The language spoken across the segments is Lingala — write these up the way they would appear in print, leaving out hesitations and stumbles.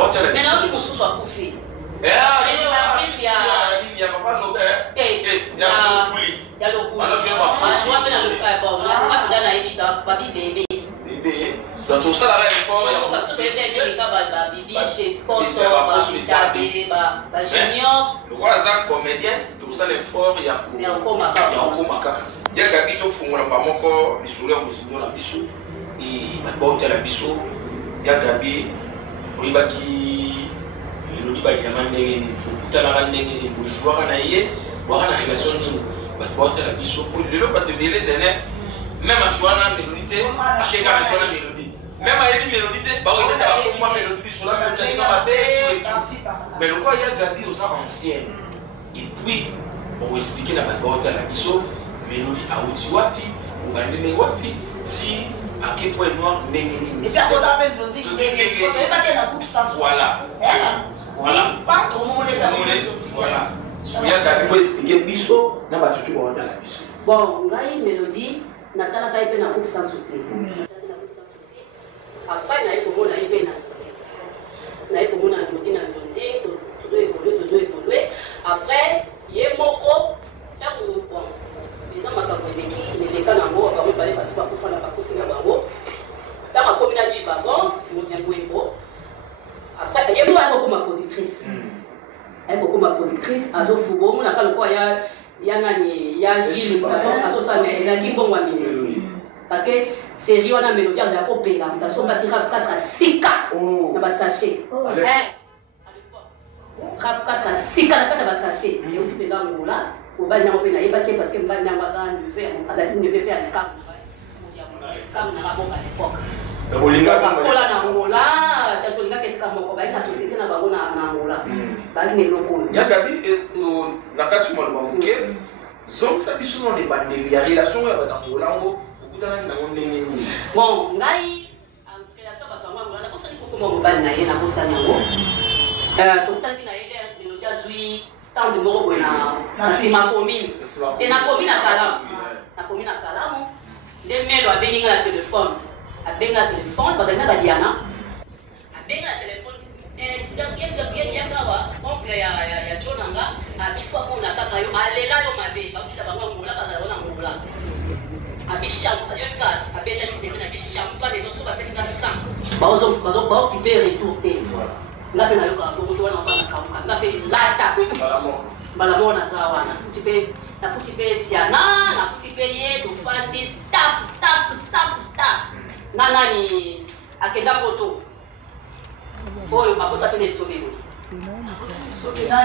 Maintenant, qui mosusu akufi. Il y a papa Lobé. Il y a Lokuli. Il y a Lokuli. Alors, je vais voir. Je vais appeler le bébé. Bébé. Donc, tout ça, là, il faut. Il y a comédien, tout ça, l'effort, il y a il y a Gabi, il faut que les sourires ont la bisou. Et la bisou. Il y a Gabi, il y a qui. Il y a qui. Tout à l'heure, il y a des joueurs en aïe. Voir la relation de la bisou. Il y a pas de délai de même à choisir la mélodie, à chaque fois la mélodie. Même à une mélodie, bah oui, il y a une mélodie sur la mélodie. Mais le roi, il y a Gabi aux anciens. Et puis, on va expliquer la bataille à la bisou. Mélodie à Outiwapi, ou à Nemewapi, si à quel point noir Nénéni. Et puis à côté de dit voilà. Voilà. Pas trop mon voilà. Il faut expliquer bisou, n'a pas tout à la bisou. Bon, on a une mélodie, Natala Taïpe n'a pas sans souci. Après, il y a pour moi, il y a il y a pour moi, il y a toujours évolué. Après, il y a Moko, les gens m'ont les cas d'ango, on va parler parce que pour faire la partie de l'ango. Dans ma communauté avant, il y a Gouembo. Après, il y a beaucoup ma productrice. Elle est beaucoup ma productrice. À Zofugo, on a pas le quoi, il y a Gilles, mais il y a qui bon mélodie. Parce que c'est Rio, on a mélodie, on a coupé là. On a son bâti RAV 4 à 6K. On va sachet. RAV 4 à 6K, on va sachet. Et on fait dans le là. On va aller en Pays parce que on va aller en faire ne fait pas le cap. Comme on a bon à l'époque. La société n'a pas Angola. Il y a Gabi et la carte sur le banc. Donc ça dit souvent les bandes. Il y a relation avec Angola. Bon, naï en relation avec Angola, on sait comment on va naï na bossa nango. Total qui naï le dia zui stand de moro na sima commune. Et na commune à Kalam. Na commune à Kalam. Les mails a béni la téléphone. A béni la téléphone parce que na Diana. A béni la téléphone. Et il y a kawa oncle ya Jonanga a bi fois on a kaka yo alela yo mabe ba kushita ba ngula ba za ona ngula. Abisham, Abisham, pas des autres, pas des sang. Bah, qui peut retourner. Là, on a eu un peu de temps, on a fait l'ata. Balamo, na zawa, na petit peu Diana, na petit peu yé, do fandi, staff. Nana ni akenda poto. Oyo, ma poto tene sobe.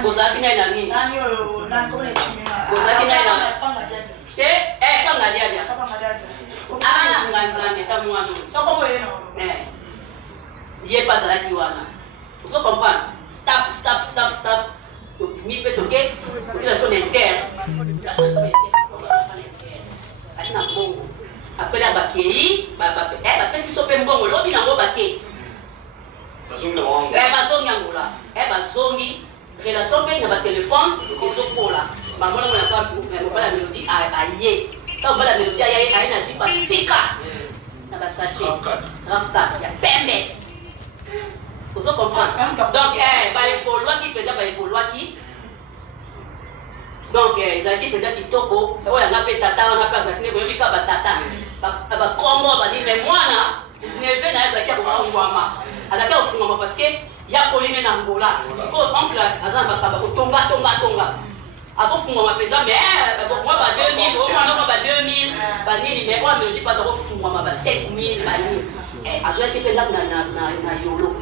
Bozaki na ina nini? Nani oyo, nani comment Bozaki na ina. Pas ngadia. Ah, nganzane ta mwana. Soko moyeno. Yé pas la kiwana. Vous comprenez? Staff. Mi peut toquer. La zone interne. Atina bongo. Après la bakei, parce qu'ils sont pas bongo, lobi na ngo bakei. Bazongi na wango. Bazongi angola. Bazongi relation pe na ba téléphone, ils ont pola. Maman on a pas la mélodie aïe. Quand on va la mélodie aïe na dit pas sika. Na ba sachet. RAV 4, il y a pembe. Vous comprenez? Donc évoluer qui donc ils ont dit peut-être kitoko, on a appelé tata, on a pas zakine ko yika ba tata. Ba kombo ba dit mais moi na ne vais na zakia kufungwama. Azaka kufungwama parce que ya koline na Angola. Ko oncle azamba ba tonga. Azofungwama penza mais moi ba 2000, au moins ba 2000, ba nini mais on me dit pas azofungwama ba 5000 ba nini. Azoya ki penza na yolo.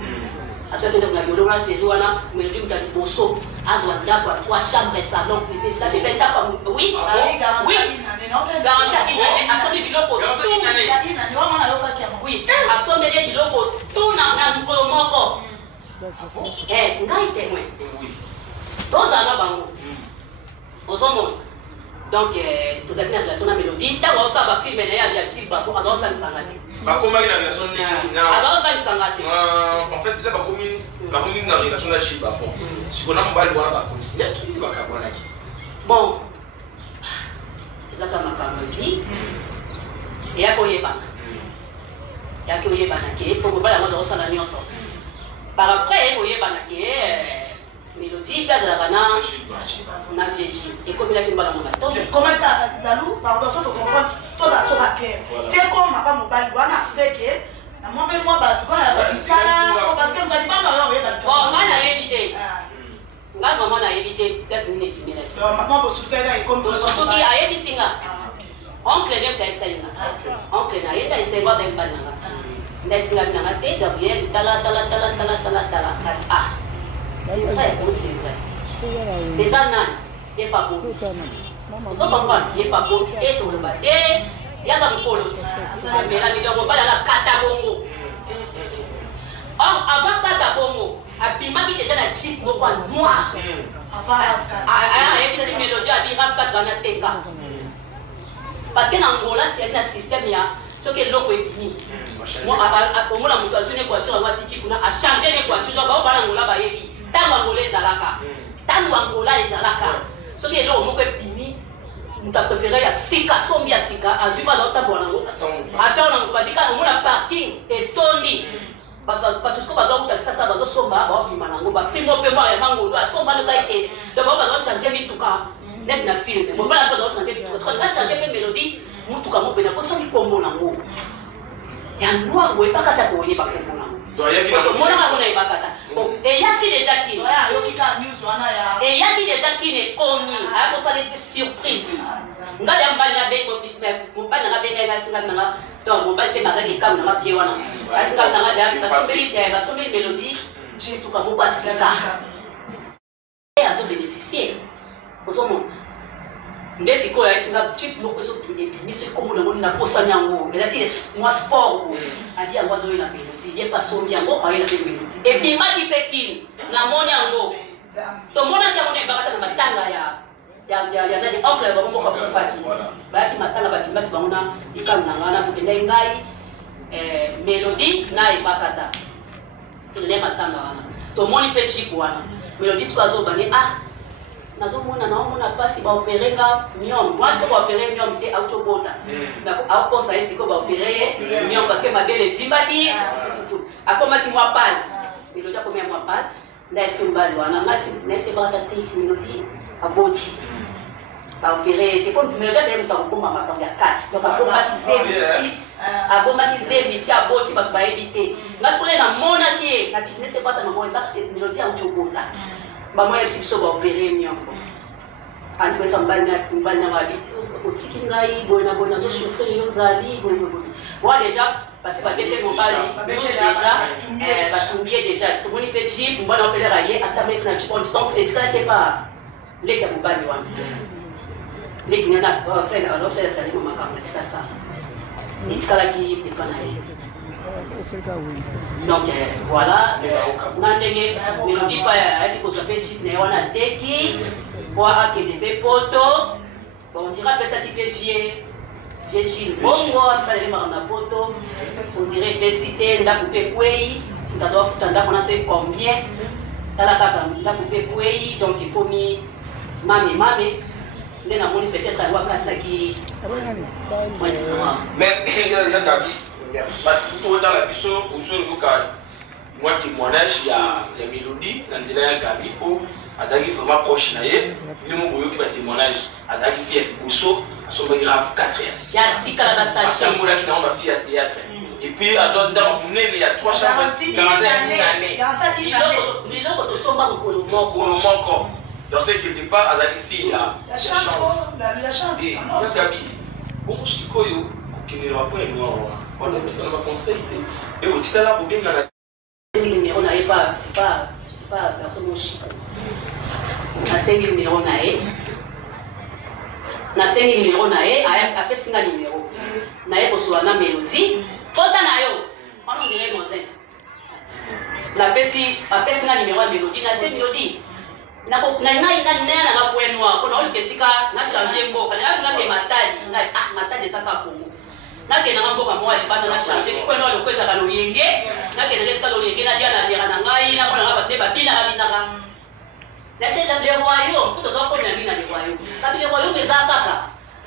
Azoya ki na yolo na série wana mélodie mutali boso. Azwa ndako 3 chambres salon c'est ça de benda comme oui. Garantie ina asomi biloko oui, asomi biloko tout na ngolo moko. Ngai témoin. Tozana bango. Ozomon. Donc vous avez une relation na mélodie, ta wa sa ba film na ya biabisi ba fo azo sa sangati. Ba koma ina relation ni na azo sa sangati. En fait, c'est ba komi na relation na shi ba fo. Si on a mbali wana ba komi c'est qui ba ka bona ki. Bon. Zaka makambo vi. Ya koyeba. Ya koyeba na ke pour ba ya mo zo sa na nyoso. par après vous voyez mélodie place la na vieille et comme il a une balle dans la tête comment la loup pardon ça te comprendre tout ça sera clair c'est comme ma pas mobile wana c'est que na moi même moi ba tu vois ça parce que ngani ba na yo ba bon moi na éviter ngani maman na éviter place ni primera maman bo super et comme surtout qui a évité singa oncle ne pas essayer oncle na yeta essayer ba dem bananga ndasinga na tête derrière tala ah c'est vrai, c'est vrai. Les ananas, il n'est pas beau. Vous comprenez, il n'est pas beau. Et tout le monde. Et il y a un polo. Mais là, il y a un katabongo. Or, avant katabongo, Abima qui déjà la type noir. Avant, il y a une mélodie à dire Rav Katranateka. Parce que dans Angola, c'est un système, il y a ce que l'eau est fini. Moi, au moins, la mutation des voitures, a changé les voitures. On va en Angola, tango Angola ezalaka tango Angola ezalaka soki elo moko ebimi mutu préféré ya sika sombi ya sika azwi baza otambola nango atia nango badika omona parking etondi bato siko bazouta lisasa bazosomba baobima nango baprimo mpe mwa ya mangolo asomba noka ekende donc bao bazochange mituka neti na filme mobala mpe bazochange mituka tukachange mpe mélodie mutuka mopena kosangi kombo nango ya noir boye bakata koyeba kombo nango et y a qui déjà qui et y a qui déjà qui n'est commis à cause de surprise nga ya mbanya be mo bana nga benga nga singa nga donc mo balte mazaki kam na mafie wana asinga nga da basomeli mélodie j'ai tout comme basika et à se bénéficier bosomo ndesi ko ya singa chip moko so ministre comme le monde na posanya ngo elle a dit moi sport a dit ngo zo ila mélodie ye pas sombi ngo pa ila mélodie et puis ma qui pekin na monya ngo to mona kia mona bakata na matanga ya nani oncle ba mo ko fati ba ki matanga ba kimati ba mona ikam na ngana to kenda ngai mélodie na ibakata le matanga wana to moni pe chip wana mélodie ko zo bani nazomona naomona pasi baoperenga miom moi siko baopere miom te autobota aokosa ye siko baopere miom parce que mabele evimbaki akomaki mwa pale mélodie akomia mwa pale ndaese mbali wana naesebaka te mélodie aboti baopere te comme mélodie azaye moto akokoma makambo ya kati donc abombaki zembi ti aboti bato bayebi te nga sikole namonaki ye na business ebata nango ebaka mélodie autobota bamoya biso baopere miongo ani pesa mbanya mabiti otiki ngai boyena boyena tosufrir yozali moi déjà parce que babete mobali déjà batumbie déjà tomoni mpe jip mbwana opelera ye atameki na jiponti donc etikalaki pa leki ya mobali wana leki ngana osala salimo makambo ya kisasa etikalaki depa na ye donc voilà nandenge mélodie pa yaki kozwa mpe chip na ye wana teki po akende mpe poto bon dira apesaki mpe vie chine bongo asaleli makambo na poto ondire epesi te ndako mpe kwei moto azobafuta ndako na soki combien tala kaka ndako mpe kwei donc ekomi mame nde namoni peut-être yango akatisaki mais yakabi dans la biso ozoyoka mwa témoignage ya mélodie na nzela ya gabi po azalaki vraiment proche na ye ndimo boyoki batémoignage azalaki fi ya liboso asombaki Rav 4S ya sika na basache atambolaki nango bafi ya théâtre et puis azwa ndako monene ya 3 chambres biloko tosomba mokolo moko dans ce quelque part azalaki fi ya chance gabi bongo sikoyo kokendela bapo ya noir wana on va conseiller et au titre là bien dans la numéro n'avait pas vraiment chico na 5 numéro nae na 5 numéro nae après singa numéro nae ko soana mélodie tota na yo on dirait Moses la pesi après singa numéro ya mélodie na 5 mélodie na ngai na point noir ko na oli kesika na changer mboka na ke matadi ngai matadi saka bongo nakenda nga mboka moko libanda na change kikweno aloko ezaka loyenge nakenda esika loyenge nadia na dera na ngai nakona nga bate babinaka nasenda le royaume mpo tozakomela mbina le royaume kabi le royaume eza kaka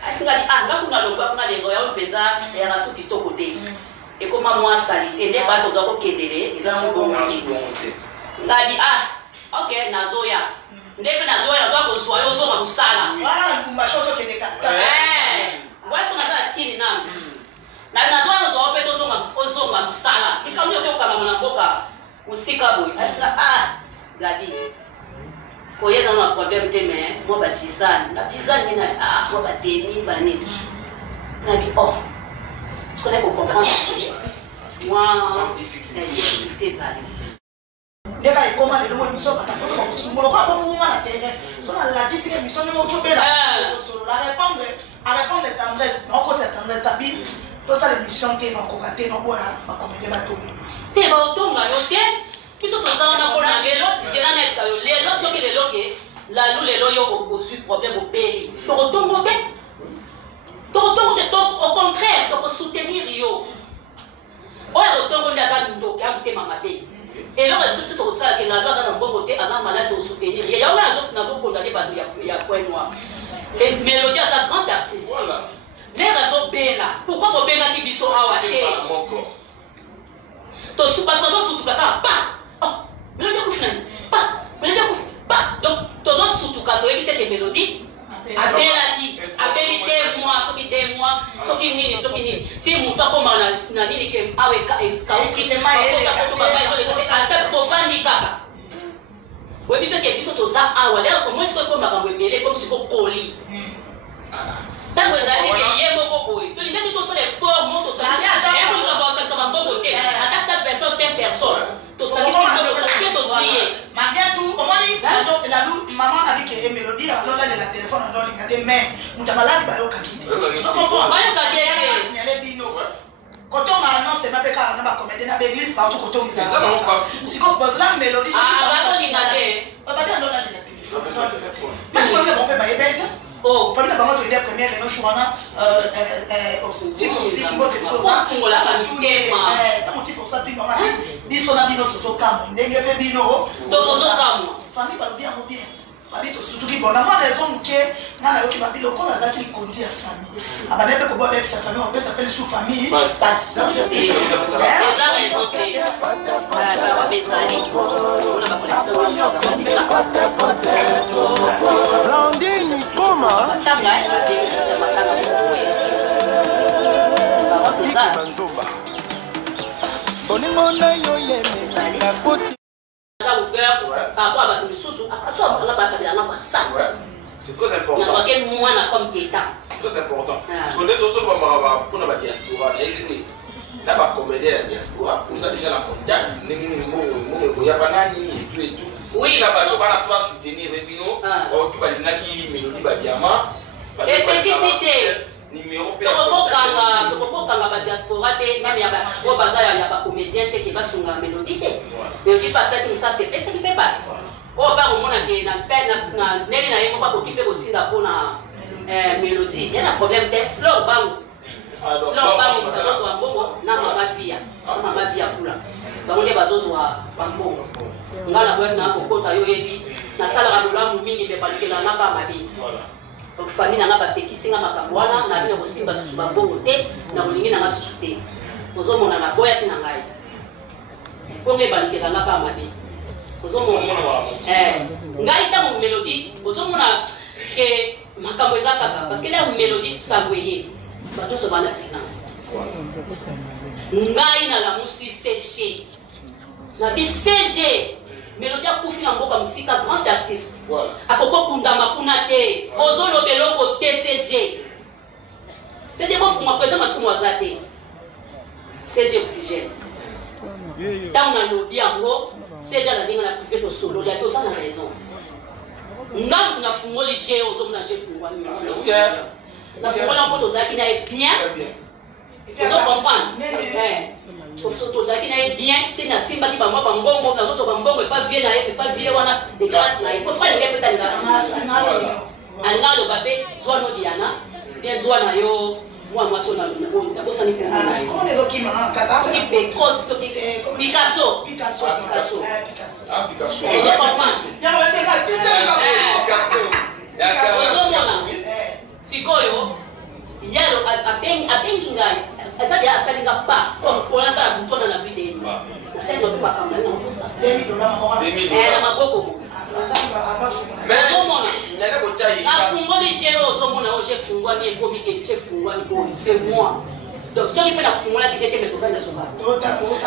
asingali ngakuna longwa kuna le royaume mpenza eyaka so kitoko te et comme moi salité n'est pas tous au kedere ils ont bon ngadi ah ok nazoya ndebe nazoya nazoya ko soyo so ma kusala ah kumba shoto kedeka watu naza kini na nazoya zo opeto so ma kusala ikamyo ke ukama na mboka usika boy asina ngadi koyeza na problem teme mo batizani nina mo batemi bani ngadi je connais qu'on comprend moi difficulté ça ndeka ikoma lelo mo miso batapoto ba kusumulo kwa bonga na terrain so na la disi ke miso mo chobela so la répondre tendresse non ko cette tendresse abi to ça l'émission te non ko kate non boya ba komede ba to te ba otonga yo te biso to za na ko na lelo zela na sa yo lelo so ke lelo ke la lu lelo yo ko su problème au pays to otongo te au contraire donc soutenir yo oya otongo ndaza ndo ya mtema mabe et là tout tout ça que la loi dans bon côté azan malade au soutenir il y a un autre condamné par il y a point noir et Mélodie à sa grande artiste voilà mais raison bella pourquoi ko benga ki biso awa te to soupa to surtout kaka pa Mélodie ku fina pa Mélodie ku pa donc to surtout ka to éviter que Mélodie abelaki abelite moi soki 2 mois soki nini si mutu akoma na nini ke awe kauki ata profani kaka webi peke biso toza awa lelo komoi sikoyo ko makambo ebele comme siko koli ntango ezali ke ye moko boye tolingaki tosala effort mo tosalisa bambongo te atata personne 5 personnes tosalisi ke tozwi Mangetu, omoni, la lu, maman a dit que Mélodie a donné la téléphone en donné, mais nous avons malade, bah yo kakide. Quand on m'a annoncé ma péka, on a ma comédie na l'église partout quand on ça non pas. Si on pose la Mélodie, c'est ça lingade. On va bien donner la téléphone. Mais faut que mon père baie bête. Oh, faut que la maman te dise première et non choisana type aussi qui botte ça. On la pas mis tant type pour ça puis maman dit son ami notre zokam, ndenge pe bino. To zokam. Famille ba bien bien. Famille to surtout qui bon na moi raison que na yo ki ba bilo ko na za ki konti ya famille. Aba ne pe ko bo avec sa famille, on peut s'appeler sous famille. Passe. Ça raison que ba bezali. On a ba collection. Landini koma. Boningo na yo yeme na koti. Ça ouvert par rapport à battre sous à la bataille na ça. C'est très important. Na soke moi na comme état. C'est très important. Parce qu'on est autour de ma pour la diaspora, là ba comédie la diaspora, pour ça déjà la contact, il y a banani et tout. Oui, là ba to ba na toi soutenir et bino, tu ba dina ki Mélodie ba diamant. Et petit c'était numéro tokokanga badiaspora te meme oyo baza ya bacomédien te ke basunga Mélodie te Mélodie pasaki mosa sepesaki mpe bato oyo mpe akomona ke na ndenge na ye moko akoki mpe kotinda mpona Mélodie ye na problème te fleur bango moto azozwa mbongo na mama via pula bango nde bazozwa bambongo nga na boyaki na kokota yo yebi nasalaka molamu mingi mpe balukela naka malini donc famille nanga bapekisinga makambo wana na bino kosimba susu bambongo te na kolingi nanga susu te ozomona na boyaki na ngai mpongo ebalukela nga kaka mabe ozomona ngai ntango Mélodie ozomona ke makambo eza kaka parce que la Mélodie sango eye bato nyonso bana silence ngai nalamusi CG nabi CG Mélodie akufi na mboka musika grand artiste akoko kundama kuna te ozolobeloko TCG c'était bon fuma président masumu aza te CG oxygène ntango na lobi yango CG alandinga na privé tosolo liape oza na raison nga moto nafungoli g ozomona g fungwami nafungoli yango mpo tozalaki na ye bien ozocomprendre tozalaki na ye bien ti nasimbaki bamwa bambongo nazozwa bambongo epa vie na ye epa vie wana egrâce na ye posoalinga mpe talinga alinga aloba mpe zwa no diana bien zwa na yo mwana mwasi oyo nabosani komona ye petros soki picasso ozomona sikoyo yalo abengi ngai eza dia asalinga pa mpona kala butona na vide asalinga mpe bakamba na kosa na maboko ozomona afungoli gere ozomona o je fungwami ekomi ke je fungwami boye c'est moi donc soki mpe nafungolaki je te me tozali na soba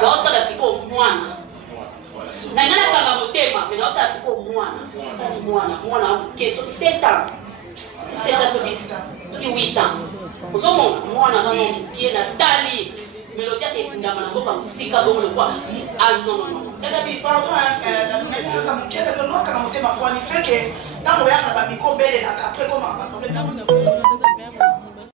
naotala sikoyo mwana na nga nakanga motema me naotala sikoyo mwana amuke soki 7 ans 7 ans soki 8 ans ozomona mwana aza nomukie natali melodi ate ekundama na mboka mosika bongo lokwa non motema po ani feke ntango oyaka na bamiko obelelaka apres komaka baproblème